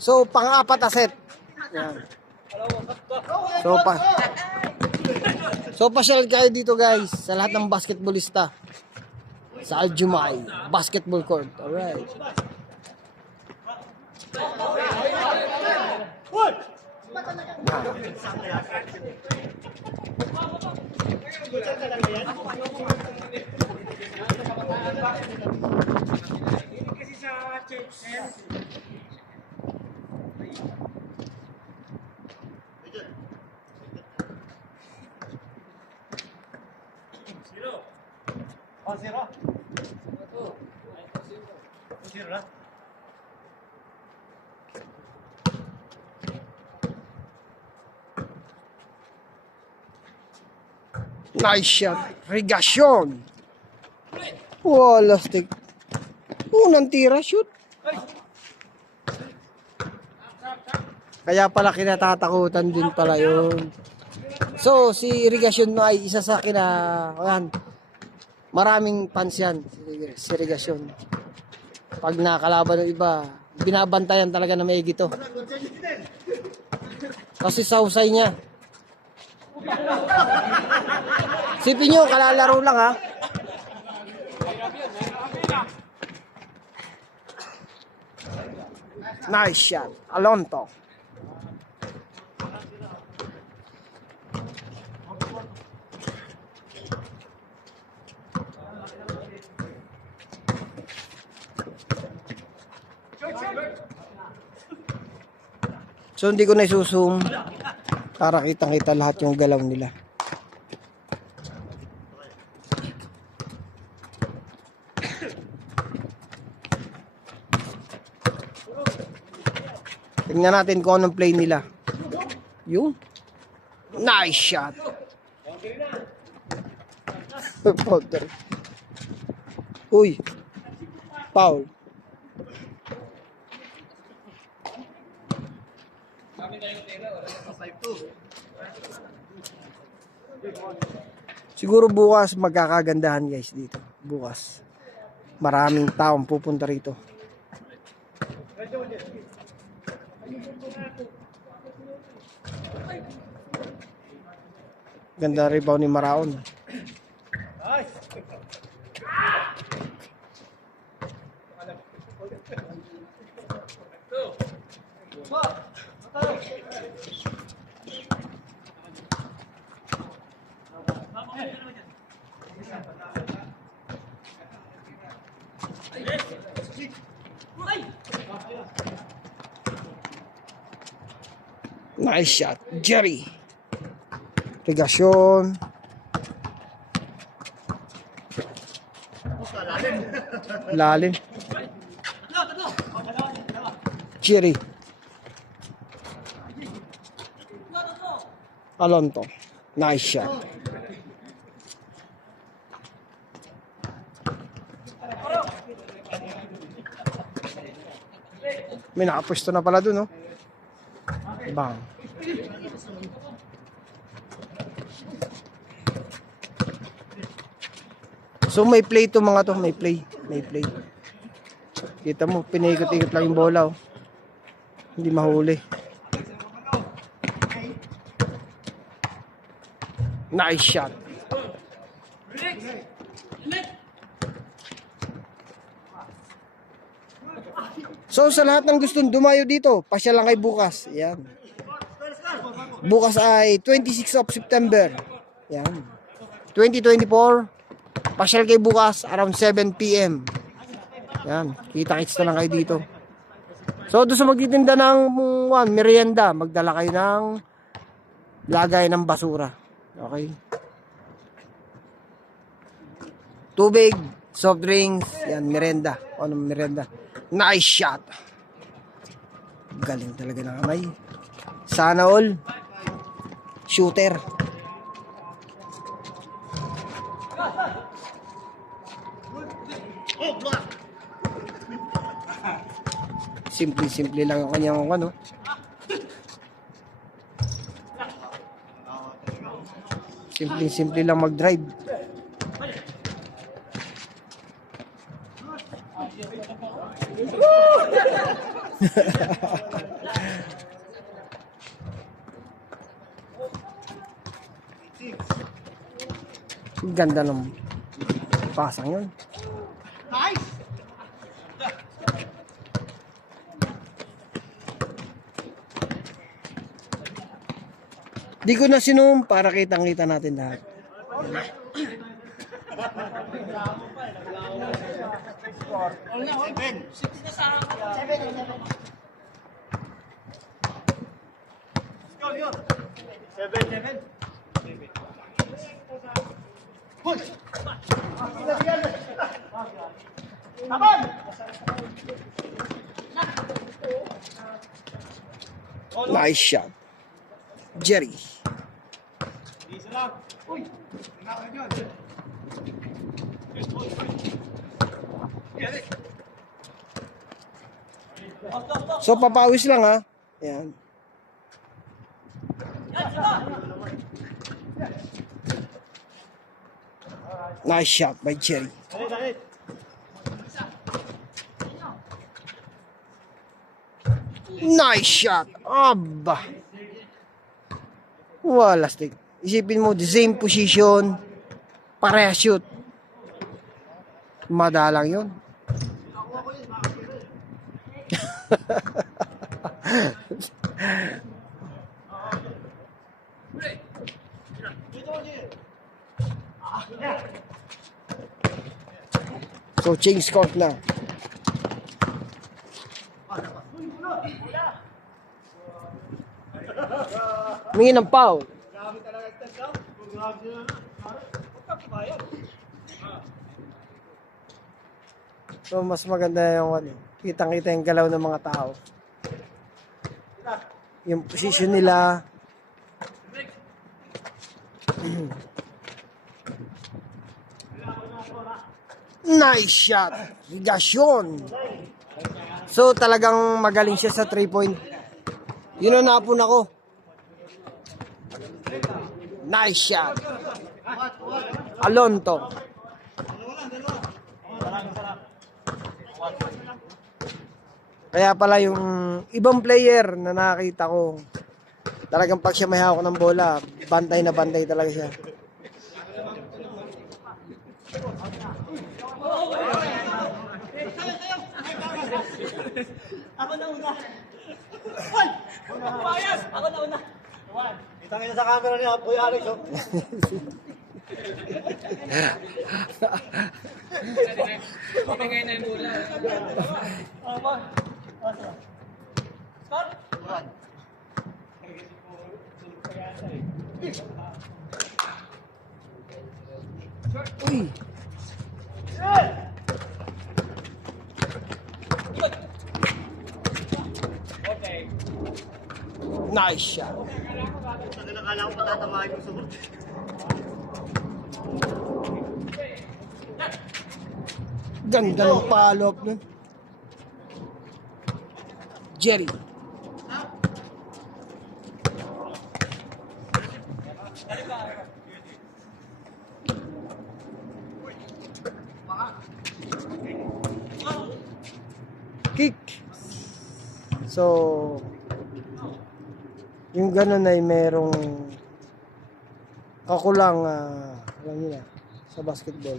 So, pang-apat na set. Yan. So, pasyal kayo dito guys sa lahat ng basketballista sa Aljumay Basketball Court. Alright. Nice shot. Regasyon. Wala stick. Unang tira, shoot. Kaya pala kinatatakutan din pala yun. So, si Regasyon na ay isa sa maraming fans yan. Si Regasyon. Pag nakalaban ng iba, binabantayan talaga na maigi to. Kasi sa husay niya. Sipin nyo, kalalaro lang ha. Nice shot. Alonto. So hindi ko na isusum para kitang-kita lahat yung galaw nila. Tingnan natin kung anong play nila. Yung nice shot. Uy. Foul. Siguro bukas magkakagandahan guys dito. Bukas. Maraming taong pupunta rito. Ganda rebound ni Maraon. Nice shot, Jerry. Regasyon. Lalim. Jerry. Alonto. Nice shot. May nakapwesto na pala dun, no? Bang. So may play to mga to, may play. Kita mo, pinaikot-ikot lang yung bola, oh. Hindi mahuli. Nice shot. So sa lahat ng gustong dumayo dito, pasya lang kay bukas. Yan. Bukas ay 26 of September. Yan. 2024. Pasyal kay bukas around 7 PM. Yan. Kita-kits na lang kayo dito. So doon sa magtitinda ng merienda, magdala kayo ng lagay ng basura. Okay. Tubig, soft drinks, yan, merienda. Anong merienda? Nice shot. Galing talaga ng kamay. Sana all. Shooter. Simple-simple lang ang kanyang ano. Simple-simple lang mag-drive. Ganda ng pasang yun. Nice! Di ko na sinum para kitang-kita natin lahat. Nice shot. Jerry. So papawis lang ha. Ayan. Nice shot by Jerry. Nice shot. Aba. Wala stick. Isipin mo, the same position. Pareha shoot. Madalang yun. So, change court na. Humingi ng foul. So, mas maganda yung ano, kitang-kita yung galaw ng mga tao. Yung position nila. Nice shot. Higasyon. So, talagang magaling siya sa 3-point. Yun ang napun ako. Nice shot. Alonto. Kaya pala yung ibang player na nakita ko, talagang pag siya may hawak ng bola, bantay na bantay talaga siya. Ako na una. Ako na una. Itangin na sa camera niya, Kuya Alex. Pinigay na yung bola. Uy. Nice shot. Nakala ko patatamaan yung sumunod. Ganda ng follow-up nun. Jerry. Kick. So, yung ganun ay merong kakulang, alam niyo na, sa basketball.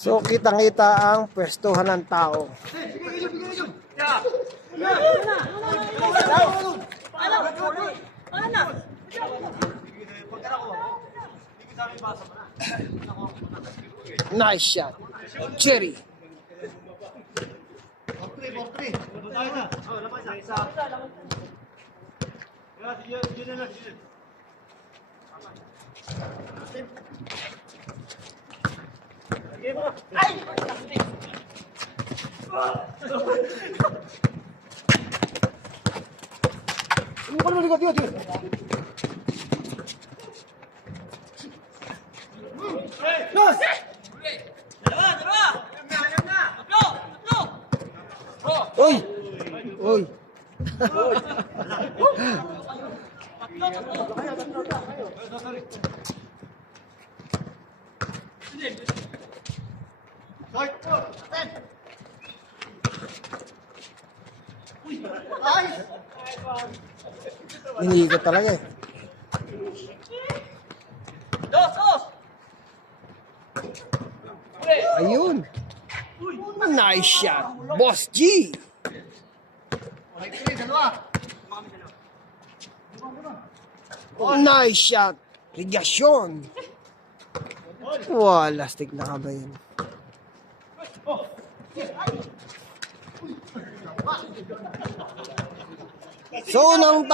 So, kitang-kita ang pwestuhan ng tao. Nice shot. Jerry. Uy! Uy! Hindi ko talaga eh. Ayun. Nice shot. Boss G. Nice shot. Ligasyon. Wala, stick na ka ba yun? So, unang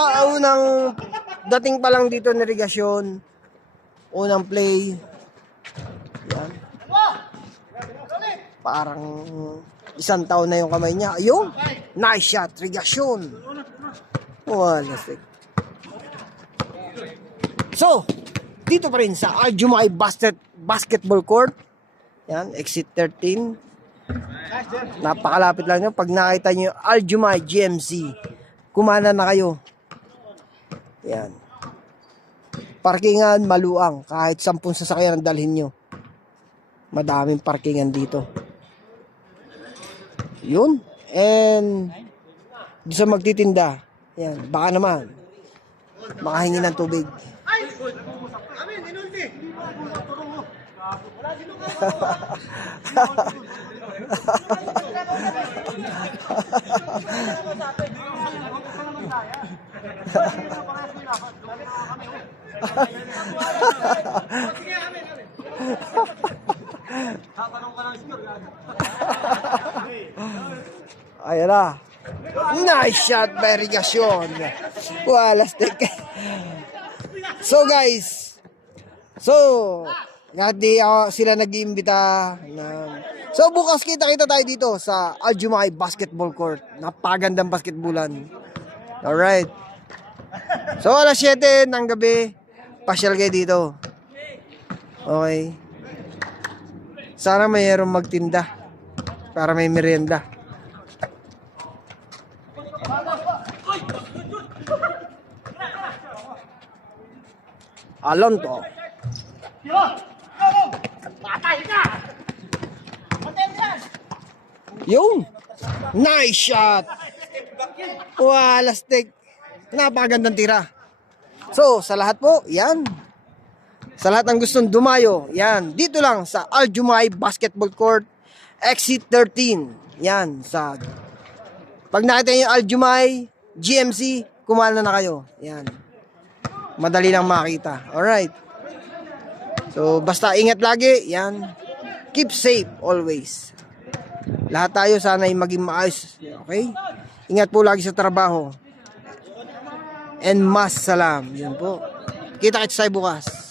dating pa lang dito ni Ligasyon. Unang play. Yan. Parang isang taon na yung kamay niya. Ayun. Nice shot. Ligasyon. Wala, stick. So, dito pa rin sa Aljumay Basketball Court. Yan, exit 13. Napakalapit lang nyo. Pag nakita nyo yung Aljumay GMC, kumana na kayo. Yan. Parkingan, maluang. Kahit 10 sasakyan ang dalhin nyo. Madaming parkingan dito. Yun. And, di sa magtitinda. Yan, baka naman. Makahingi ng tubig. Amin, inulti. Wala sino ka. Ayan na. Nice shot by Ligasyon. Wala stick. So guys. So, hindi sila nag-iimbita. So bukas kita tayo dito sa Aljumay Basketball Court. Napagandang basketballan. Alright. So alas 7 ng gabi, pasyal kayo dito. Okay. Sana mayroong magtinda para may merienda. Alon to. Yung nice shot. Wala stick. Napakagandang tira. So, sa lahat po, yan. Sa lahat ng gustong dumayo, yan. Dito lang sa Aljumay Basketball Court, exit 13. Yan, sa pag nakita niyo yung Aljumay GMC, kumala na kayo. Yan. Madali lang makita. Alright. So, basta ingat lagi. Yan. Keep safe always. Lahat tayo sana'y maging maayos. Okay? Ingat po lagi sa trabaho. And mas salam. Yan po. Kita-kits tayo bukas.